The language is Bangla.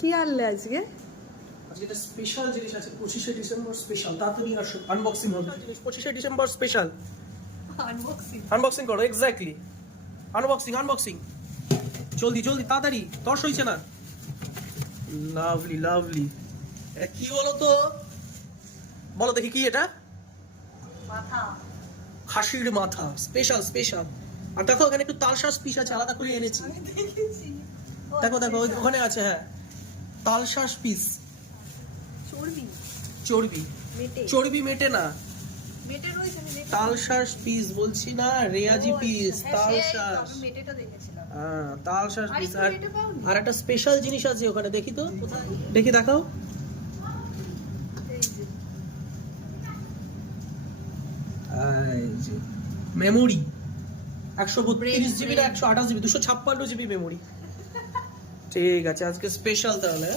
কি আনলে আজকে? আজকে একটা স্পেশাল জিনিস আছে, 25শে ডিসেম্বর স্পেশাল। তাড়াতাড়ি আসো, আনবক্সিং হবে। 25শে ডিসেম্বর স্পেশাল আনবক্সিং করো। এক্স্যাক্টলি, আনবক্সিং জলদি জলদি তাড়াতাড়ি, দশ হইছে না। Lovely lovely. এটা কি বলো তো, বলো দেখি কি এটা? মাথা। খাসির মাথা, স্পেশাল স্পেশাল। আর দেখো এখানে একটু তালশাঁস পিস আছে, আলাদা করে এনেছি। দেখো দেখো ওখানে আছে, হ্যাঁ তালশাঁস পিস। চর্বি। চর্বি মেটে। চর্বি মেটে না, মেটে রয়েছে, আমি দেখেছি। তালশাঁস পিস বলছি না, রেয়াজি পিস, হ্যাঁ, সেই তো, তালশাঁস। আমি মেটেটা দেখেছিলাম। হ্যাঁ তালশাঁস আর পিস। একটু আর মেটে পাওনি? আর একটা স্পেশাল জিনিস আছে ওখানে, দেখি তো দেখি, দেখাও। এই যে। এই যে মেমোরি, 132 জিবি না 128 জিবি, 256 জিবি মেমোরি। ঠিক আছে, আজকে স্পেশাল তাহলে।